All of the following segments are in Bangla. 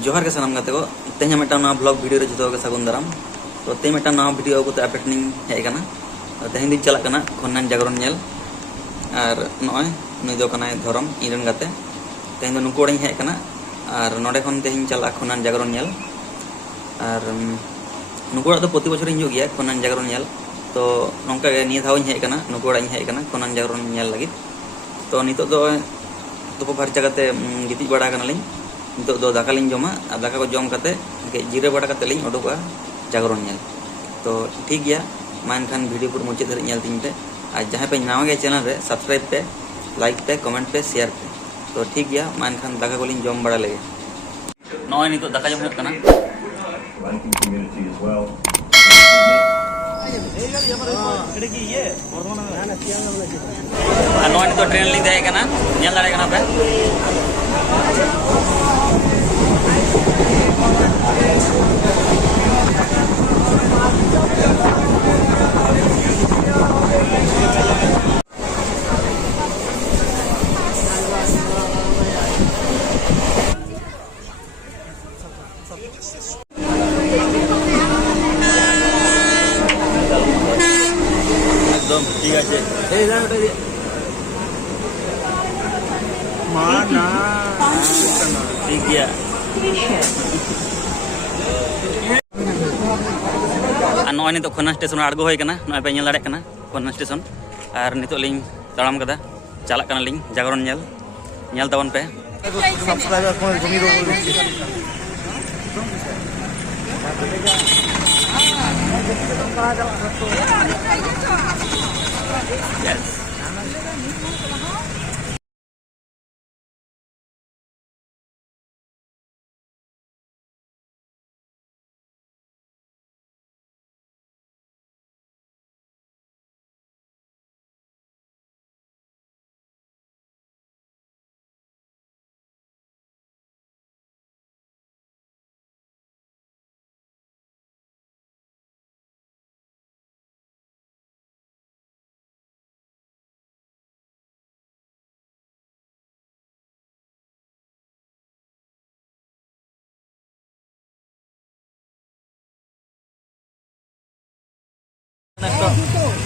जोहार के सामान गाते को तेज मिट्टा ब्लॉग वीडियो रे जो सगुन दाराम तो तेज मिट्टा नवा वीडियो को अपडेट नहीं हेज कना तेज दिन चला कना खन्ना जागरण नेल और नॉय नुई दो कना धरम इरन गाते तेज दो नुको हेज कना और नोडे खन तेज चला खन्ना जागरण नेल और नुको दो प्रति बछर हिजू गया खन्ना जागरण नेल तो नौका निया धाव हेज कना नुको हेज कना खन्ना जागरण नेल लगी तो नितो दो तुको फर्चा करते गितिज बड़ा कना लिंग नितो दो दाका लिंग जमा और दाका को जम करते जीरे बड़ा करते लिंग उडुका जागरण नेल तो ठीक गया मा एनखान वीडियो पर मुचाद धरिज नेल तीन पे और जहाँ पे नवा गया चैनल रे सब्सक्राइब पे लाइक पे कमेंट पे शेयर पे तो ठीक गया मा एनखान दाका को लिंग जम बड़ा लगे नॉय नितो दाका जम हुयुग कना नॉय नितो ट्रेन लिंग दे कना नेल दाड़े कना पे एकदम ठीक है माना ठीक गया नॉय नितो खन्ना स्टेशन आड़गो होय कना नॉय पे नेल दाड़े कना खन्ना स्टेशन और नितो लिंग तड़ाम कदा चला कना लिंग जागरण नेल नेल ताबन पे सब्सक्राइबर को जमी दो यस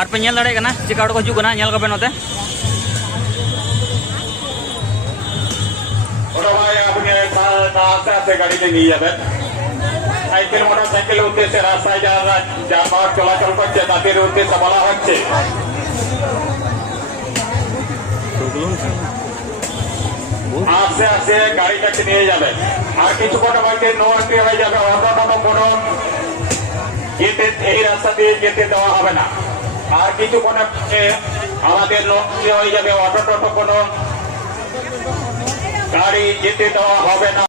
और पे नेल दाड़े कना चिका को हजू कना नेल कबे नोते ओडो भाई आपने आस्ते आस्ते गाड़ी ले নিয়ে যাবেন সাইকেল মোটরসাইকেল উদ্দেশ্যে রাস্তায় যারা যানবাহন চলাচল করছে তাদের উদ্দেশ্যে বলা হচ্ছে আস্তে আস্তে গাড়িটাকে নিয়ে যাবেন আর কিছুক্ষণ বাদে নো এন্ট্রি হয়ে যাবে অন্য কোনো যেতে এই রাস্তা দিয়ে যেতে দেওয়া হবে না আর কিছুক্ষণে আমাদের লোক হয়ে যাবে অটো টোটো কোনো গাড়ি যেতে দেওয়া হবে না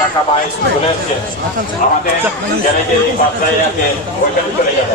টাকা বাইশ চলে এসছে আমাদের গ্যারেজের এই বাচ্চায় আছে ওইখানে চলে যাবে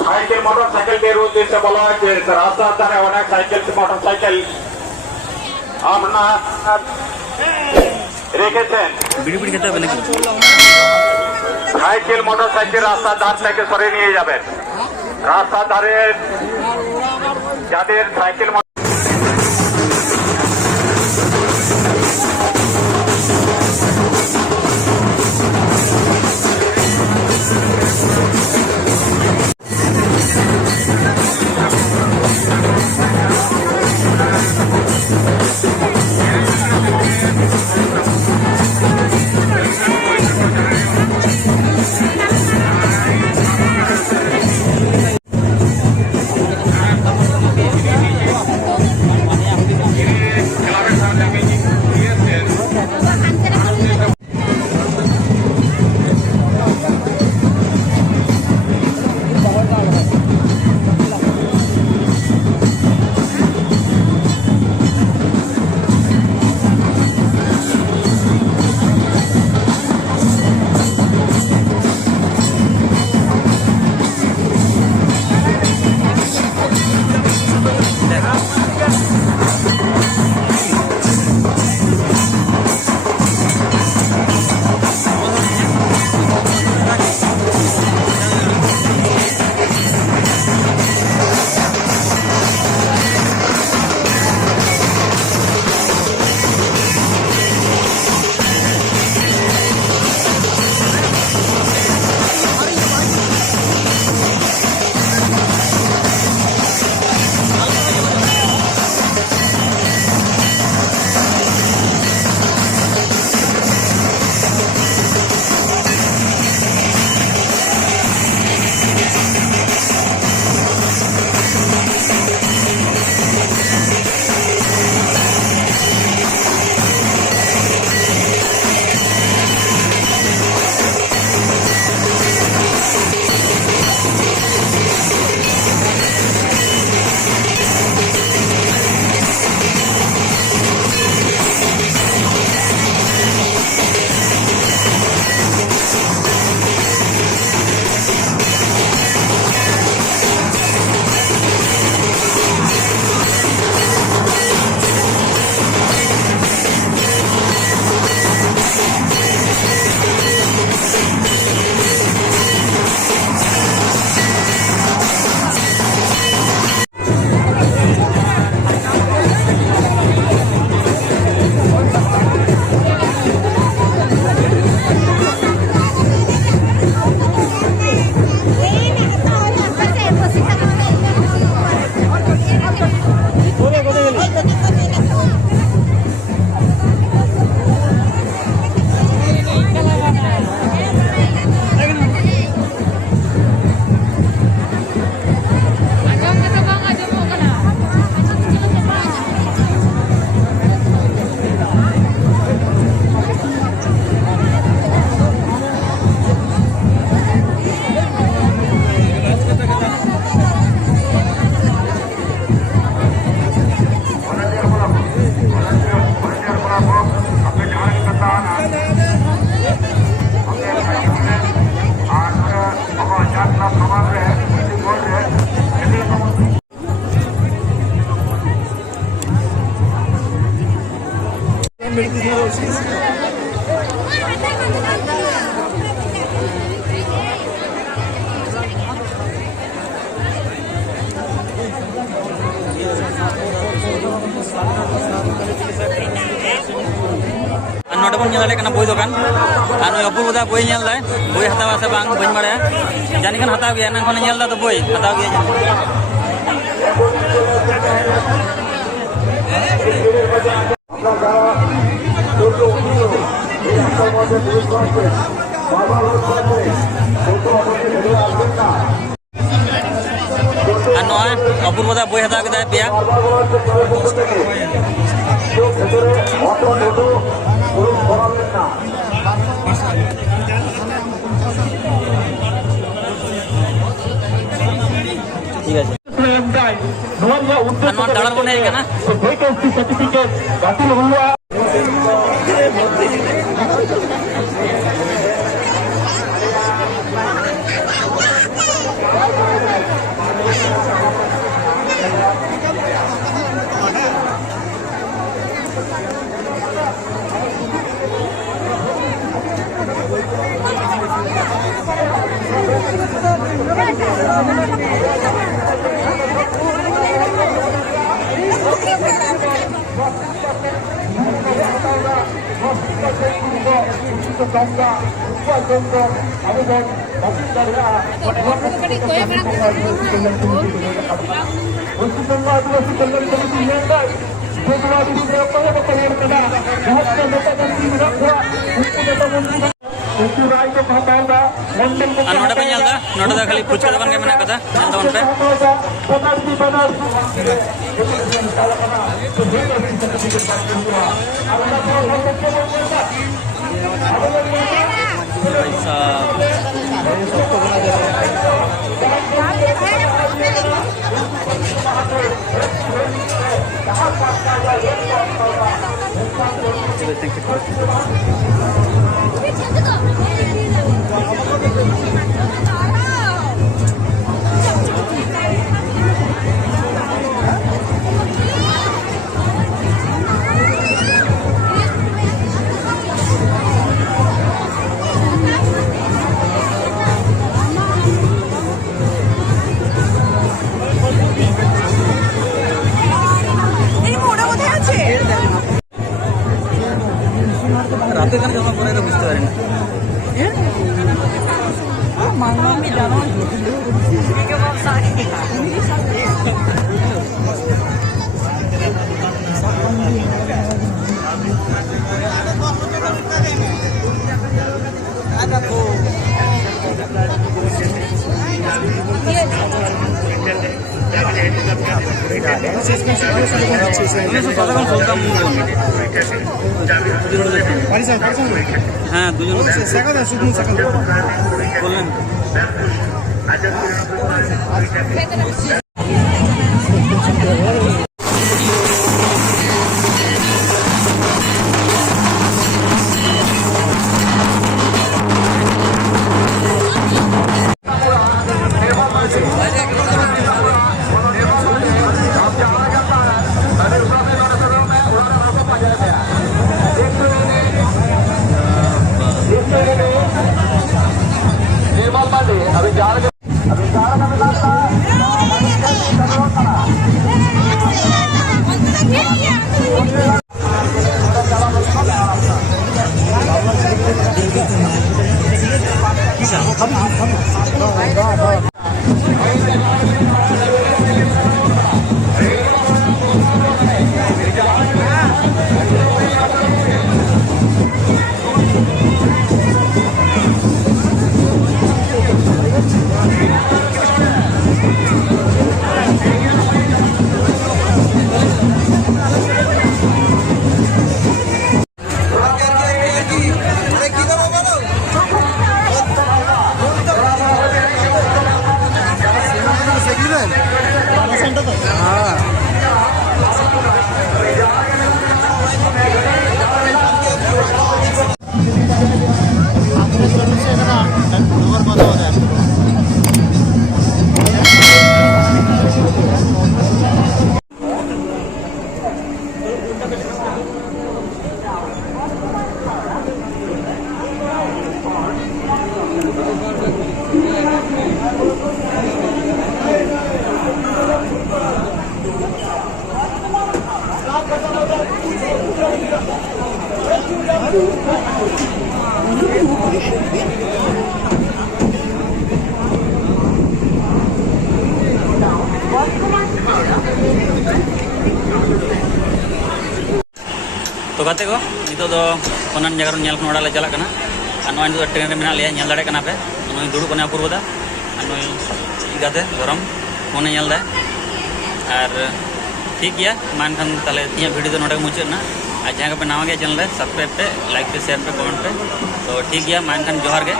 সাইকেল মোটরসাইকেলদের উদ্দেশ্যে বলা হয়েছে রাস্তার ধারে অনেক সাইকেল মোটরসাইকেল আপনারা রেখেছেন সাইকেল মোটরসাইকেল রাস্তার ধার থেকে সরিয়ে নিয়ে যাবেন রাস্তার ধারে যাদের সাইকেল नोटे बन नेल बई दोकान और नई अपूर्व दा बई नेल बई हतावा से बांग बन बाड़ा जानी खान हताव गया ना खन नेल दा तो बई हताव गया और नय अपूर्व दा बई हताव के पेया ঠিক আছে দাঁড়ার বনে এখানে नोटा पे नोटा दा खाली फुचका दुकान के मेना कथा রাতে এখানে জমা করে বুঝতে পারি না হ্যাঁ দুজন বললেন तो गाते को नितो दो खनन जागरण नेल खन ओड़ा चला कना और नोय नितो ट्रेन रे मेना लिया नेल दाड़े कना पे नोय दुड़ु कना अपूर्व दा और नोय गाते गरम फोन नेल दा और ठीक गया मान खान ताले तिया वीडियो तो नोडे मुचाद ना और जहां पे नवा गया चैनल रे सब्सक्राइब पे लाइक पे शेयर पे कमेंट पे तो ठीक गया मान खान जोहार गे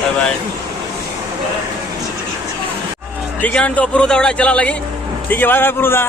बाय बाय ठीक है तो अपूर्व दा ओड़ा चला लगी ठीक है बाय बाय अपूर्व दा